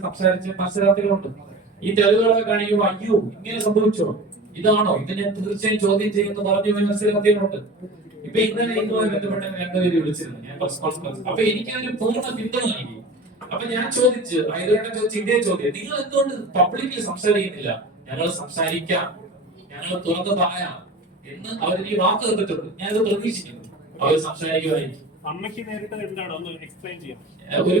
സംസാരിച്ച മത്സരാർത്ഥികളുണ്ട്. ഈ തെളിവുകളൊക്കെ കാണിക്കുമ്പോൾ അയ്യോ ഇങ്ങനെ സംഭവിച്ചോ? ഇതാണോ? ഇതിനെ തീർച്ചയായും ചോദ്യം ചെയ്യുന്ന പറഞ്ഞു മനസ്സിലാക്കിയുണ്ട് ഇപ്പൊ ഇന്നലെ ഇതുമായി ബന്ധപ്പെട്ട രണ്ടുപേര് വിളിച്ചിരുന്നു. ഞാൻ അപ്പൊ എനിക്ക് ഒരു പൂർണ പിന്തുണ നൽകി. അപ്പൊ ഞാൻ ചോദിച്ചു ആയതുകൊണ്ട് ചോദിച്ചു ഇതേ ചോദ്യം. നിങ്ങൾ എന്തുകൊണ്ട് പബ്ലിക്കിൽ സംസാരിക്കുന്നില്ല? ഞങ്ങൾ സംസാരിക്കാം. ഞങ്ങൾ തുറന്ന് പറയാം. എന്ന് അവർ ഈ വാക്ക് തന്നിട്ടുണ്ട് ഞാനത് പ്രതീക്ഷിക്കുന്നു. അവർ സംസാരിക്കുമായിരിക്കും അമ്മയ്ക്ക് നേരിട്ട് എന്താണ്? ഒന്ന് എക്സ്പ്ലെയിൻ ചെയ്യാം. ഒരു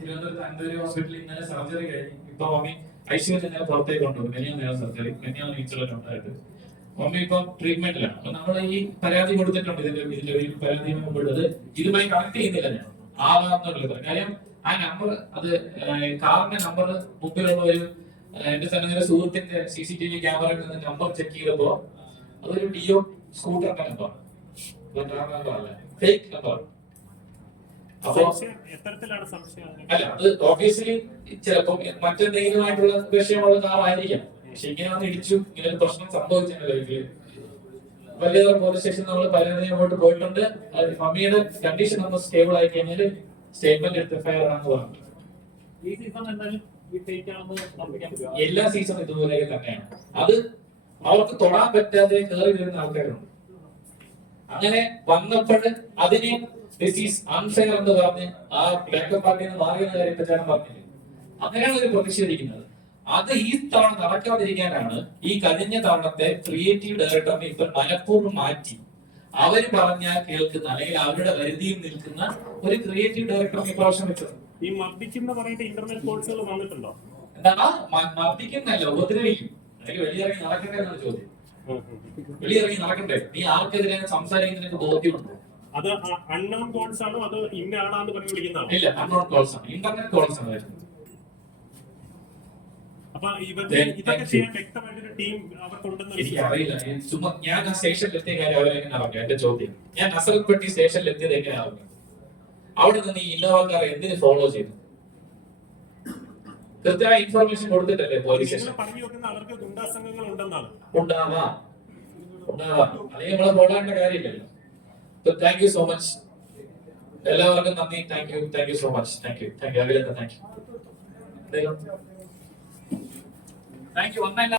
തിരുവനന്തപുരത്ത് അനന്തപുരി ഹോസ്പിറ്റലിൽ ഇന്നലെ സർജറി കഴിഞ്ഞു. ഇപ്പൊ മമ്മി ഐസിയുവിൽ ഇന്നലെ പുറത്തേക്ക് കൊണ്ടുപോകും. മെനിയാൻ സർജറി മെനിയാൻ ഇൻസുലൻ ഉണ്ടായിട്ട്. മമ്മി ഇപ്പൊ ട്രീറ്റ്മെന്റിലാണ് അപ്പൊ നമ്മൾ ഈ പരാതി കൊടുത്തിട്ടുണ്ട് ഇതിന്റെ ഇതിന്റെ ഒരു പരാതി മുമ്പുള്ളത് ഇതുമായി കണക്ട് ചെയ്യുന്നില്ല ഞാൻ. ആവാന്നുള്ളത് കാര്യം ആ നമ്പർ അത് കാറിന്റെ നമ്പർ മുമ്പിലുള്ള ഒരു എന്റെ തന്നെ സുഹൃത്തിന്റെ സി സി ടി വി ക്യാമറയിൽ നമ്പർ ചെക്ക് ചെയ്തപ്പോ അതൊരു ഡിഒ സ്കൂട്ടറിന്റെ നമ്പർ ഫേക്ക് നമ്പർ അപ്പൊ അല്ല അത് ഓബിയസ്ലി ചിലപ്പോ മറ്റെന്തെങ്കിലുമായിട്ടുള്ള വിഷയമുള്ള കാറായിരിക്കാം പക്ഷെ ഇങ്ങനെ വന്ന് ഇടിച്ചു ഇങ്ങനെ ഒരു പ്രശ്നം സംഭവിച്ചു ലൈഫിൽ വലിയ പോലീസ് സ്റ്റേഷൻ നമ്മൾ പരാതി പോയിട്ടുണ്ട്. മമ്മിയുടെ കണ്ടീഷൻ നമ്മൾ സ്റ്റേബിൾ ആയി കഴിഞ്ഞാൽ സ്റ്റേറ്റ്മെന്റ് എടുത്ത് എഫ്ഐആർ ആണെന്ന് പറഞ്ഞു. എല്ലാ സീസണും ഇതുപോലെ തന്നെയാണ്. അത് അവർക്ക് തൊടാൻ പറ്റാതെ കയറി വരുന്ന ആൾക്കാരുണ്ട്. അങ്ങനെ വന്നപ്പോൾ അതിനെ ദിസ് ഈസ് അൺഫെയർ എന്ന് പറഞ്ഞ് ആ ബാക്കപ്പ് പാർട്ടിയിൽ നിന്ന് മാറിയെന്ന കാര്യം പറ്റാൻ പറഞ്ഞില്ലേ അങ്ങനെയാണ് അവർ പ്രതിഷേധിക്കുന്നത്. അത് ഈ തവണ നടക്കാതിരിക്കാനാണ് ഈ കഴിഞ്ഞ തവണത്തെ ക്രിയേറ്റീവ് ഡയറക്ടറിനെ ഇപ്പൊ മനഃപൂർവം മാറ്റി. അവർ പറഞ്ഞാൽ കേൾക്കുന്ന അല്ലെങ്കിൽ അവരുടെ പരിധിയിൽ നിൽക്കുന്ന ഒരു ക്രിയേറ്റീവ് ഡയറക്ടറിനെ ഇപ്രാവശ്യം വെച്ചത്. ഈ മർദ്ദിക്കുന്ന പറയുന്ന ഇന്റർനെറ്റ് കോഴ്സുകൾ വന്നിട്ടുണ്ടോ? എന്താണ് മ- മർദ്ദിക്കുന്നല്ല ഉപദ്രവിക്കും. അല്ലെങ്കിൽ വെളിയിറങ്ങി നടക്കട്ടെ എന്നാണ് ചോദ്യം. വെളിയിറങ്ങി നടക്കണ്ടേ നീ ആർക്കെതിരെ സംസാരിക്കുന്നതിനൊക്കെ ബോധ്യമുണ്ടോ? അത് അൺനോൺ കോൾസ് ആണോ അതോ ഇന്ന ആളാന്ന് പറഞ്ഞ് വിളിക്കുന്നതാണോ? ഇല്ല അൺനോൺ കോൾസ് ആണ്. ഇന്റർനെറ്റ് കോൾസ് ആണ് വരുന്നത്. അപ്പൊ ഇവർക്ക് ഇതൊക്കെ ചെയ്യാൻ വ്യക്തമായിട്ടൊരു ടീം അവർക്കുണ്ടെന്ന് എനിക്ക് അറിയില്ല ഞാൻ ചുമ്മാ ഞാൻ ആ സ്റ്റേഷനിൽ എത്തിയ കാര്യം അവരെങ്ങനെ അറിഞ്ഞു എന്റെ ചോദ്യം. ഞാൻ നസറൽപ്പെട്ടി സ്റ്റേഷനിൽ എത്തിയത് എങ്ങനെ അറിഞ്ഞു അവിടെ നിന്ന് ഈ എന്തിന് ഫോളോ ചെയ്തു? കൃത്യമായ ഇൻഫർമേഷൻ കൊടുത്തിട്ടല്ലേ പോലീസ് സ്റ്റേഷൻ പറഞ്ഞു വെക്കുന്ന അവർക്ക് ഗുണ്ടാ സംഘങ്ങൾ ഉണ്ടെന്നാണ്. ഉണ്ടാവാം. ഉണ്ടാവാം. അല്ലെങ്കിൽ നമ്മളെ പോകേണ്ട കാര്യമില്ലല്ലോ. താങ്ക് യു സോ മച്ച് എല്ലാവർക്കും നന്ദി thank you thank you so much thank you thank you അഖിലേന്ദ thank you thank U